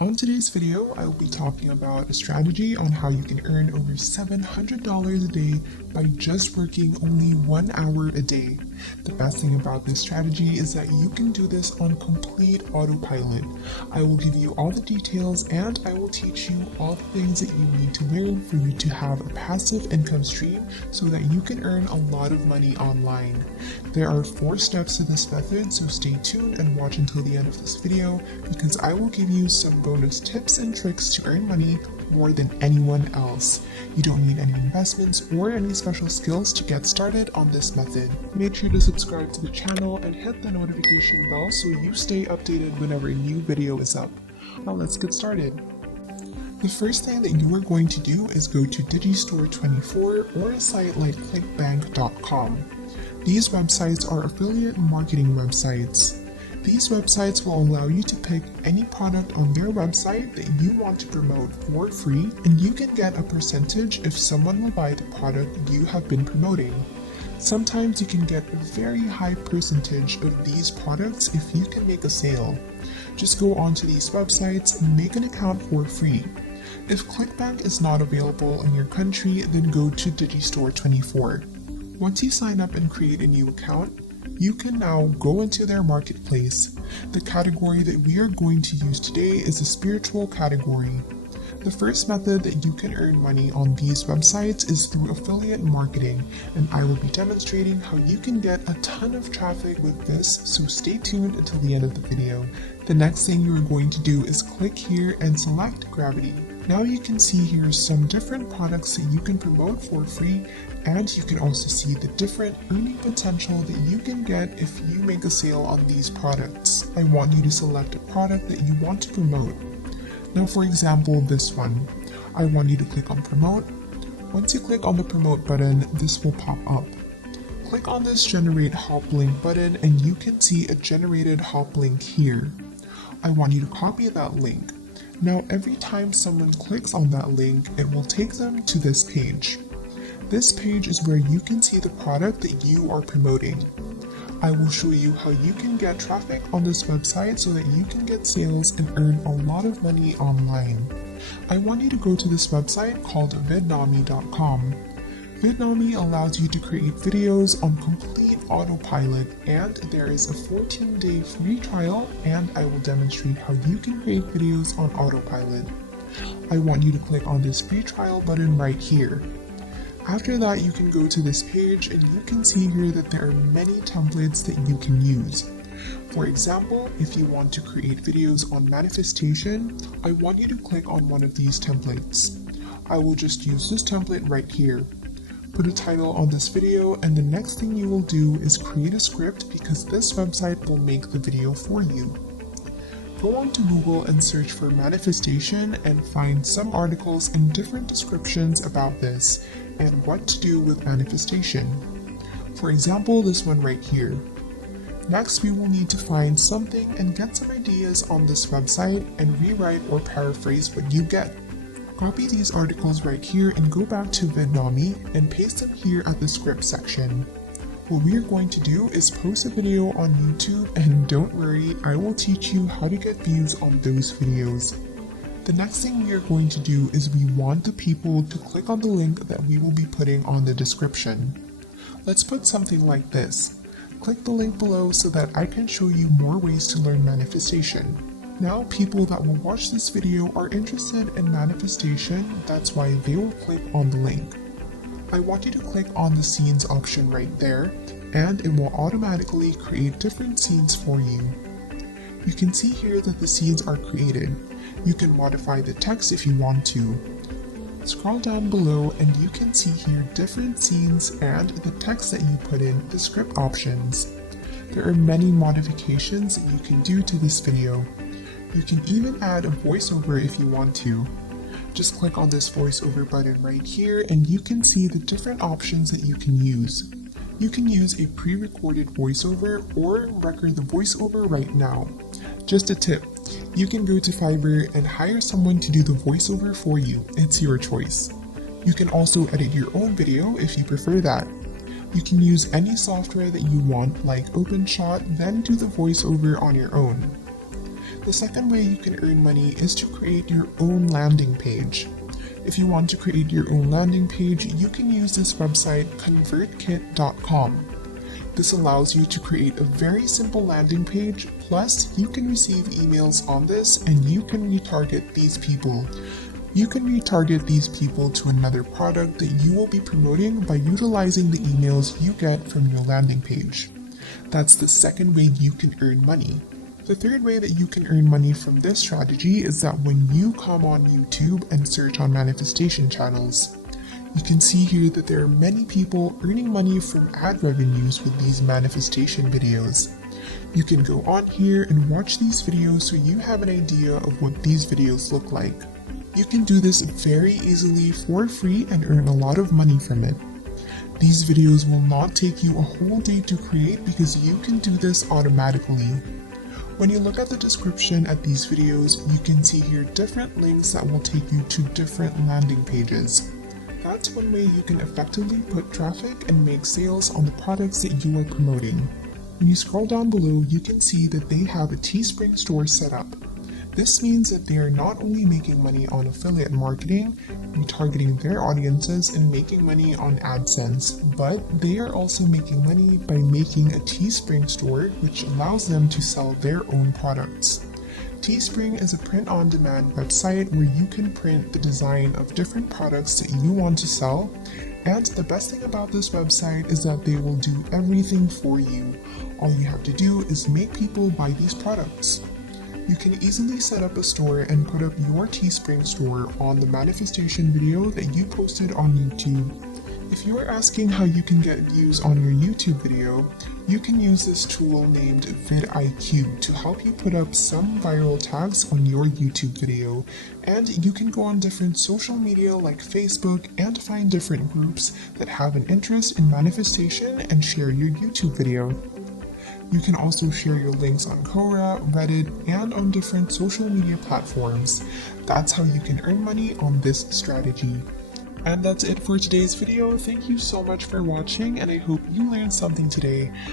On today's video, I will be talking about a strategy on how you can earn over $700 a day by just working only 1 hour a day. The best thing about this strategy is that you can do this on complete autopilot. I will give you all the details and I will teach you all the things that you need to learn for you to have a passive income stream so that you can earn a lot of money online. There are 4 steps to this method, so stay tuned and watch until the end of this video because I will give you some bonus tips and tricks to earn money more than anyone else. You don't need any investments or any special skills to get started on this method. Make sure to subscribe to the channel and hit the notification bell so you stay updated whenever a new video is up. Now let's get started. The first thing that you are going to do is go to Digistore24 or a site like clickbank.com. These websites are affiliate marketing websites. These websites will allow you to pick any product on their website that you want to promote for free, and you can get a percentage if someone will buy the product you have been promoting. Sometimes you can get a very high percentage of these products if you can make a sale. Just go onto these websites and make an account for free. If ClickBank is not available in your country, then go to Digistore24. Once you sign up and create a new account, you can now go into their marketplace. The category that we are going to use today is the spiritual category. The first method that you can earn money on these websites is through affiliate marketing, and I will be demonstrating how you can get a ton of traffic with this, so stay tuned until the end of the video. The next thing you are going to do is click here and select Gravity. Now you can see here some different products that you can promote for free, and you can also see the different earning potential that you can get if you make a sale on these products. I want you to select a product that you want to promote. Now for example, this one. I want you to click on Promote. Once you click on the Promote button, this will pop up. Click on this Generate Hop Link button and you can see a generated hop link here. I want you to copy that link. Now every time someone clicks on that link, it will take them to this page. This page is where you can see the product that you are promoting. I will show you how you can get traffic on this website so that you can get sales and earn a lot of money online. I want you to go to this website called vidnami.com. Vidnami allows you to create videos on complete autopilot, and there is a 14-day free trial, and I will demonstrate how you can create videos on autopilot. I want you to click on this free trial button right here. After that, you can go to this page and you can see here that there are many templates that you can use. For example, if you want to create videos on manifestation, I want you to click on one of these templates. I will just use this template right here. Put a title on this video, and the next thing you will do is create a script because this website will make the video for you. Go on to Google and search for manifestation and find some articles and different descriptions about this and what to do with manifestation. For example, this one right here. Next, we will need to find something and get some ideas on this website and rewrite or paraphrase what you get. Copy these articles right here and go back to Vidnami and paste them here at the script section. What we are going to do is post a video on YouTube, and don't worry, I will teach you how to get views on those videos. The next thing we are going to do is we want the people to click on the link that we will be putting on the description. Let's put something like this. Click the link below so that I can show you more ways to learn manifestation. Now people that will watch this video are interested in manifestation, that's why they will click on the link. I want you to click on the scenes option right there, and it will automatically create different scenes for you. You can see here that the scenes are created. You can modify the text if you want to. Scroll down below and you can see here different scenes and the text that you put in, the script options. There are many modifications that you can do to this video. You can even add a voiceover if you want to. Just click on this voiceover button right here and you can see the different options that you can use. You can use a pre-recorded voiceover or record the voiceover right now. Just a tip, you can go to Fiverr and hire someone to do the voiceover for you. It's your choice. You can also edit your own video if you prefer that. You can use any software that you want like OpenShot, then do the voiceover on your own. The second way you can earn money is to create your own landing page. If you want to create your own landing page, you can use this website convertkit.com. This allows you to create a very simple landing page, plus you can receive emails on this and you can retarget these people. You can retarget these people to another product that you will be promoting by utilizing the emails you get from your landing page. That's the second way you can earn money. The third way that you can earn money from this strategy is that when you come on YouTube and search on manifestation channels, you can see here that there are many people earning money from ad revenues with these manifestation videos. You can go on here and watch these videos so you have an idea of what these videos look like. You can do this very easily for free and earn a lot of money from it. These videos will not take you a whole day to create because you can do this automatically. When you look at the description at these videos, you can see here different links that will take you to different landing pages. That's one way you can effectively put traffic and make sales on the products that you are promoting. When you scroll down below, you can see that they have a Teespring store set up. This means that they are not only making money on affiliate marketing, retargeting their audiences, and making money on AdSense, but they are also making money by making a Teespring store, which allows them to sell their own products. Teespring is a print-on-demand website where you can print the design of different products that you want to sell, and the best thing about this website is that they will do everything for you. All you have to do is make people buy these products. You can easily set up a store and put up your Teespring store on the manifestation video that you posted on YouTube. If you are asking how you can get views on your YouTube video, you can use this tool named vidIQ to help you put up some viral tags on your YouTube video, and you can go on different social media like Facebook and find different groups that have an interest in manifestation and share your YouTube video. You can also share your links on Quora, Reddit, and on different social media platforms. That's how you can earn money on this strategy. And that's it for today's video. Thank you so much for watching, and I hope you learned something today.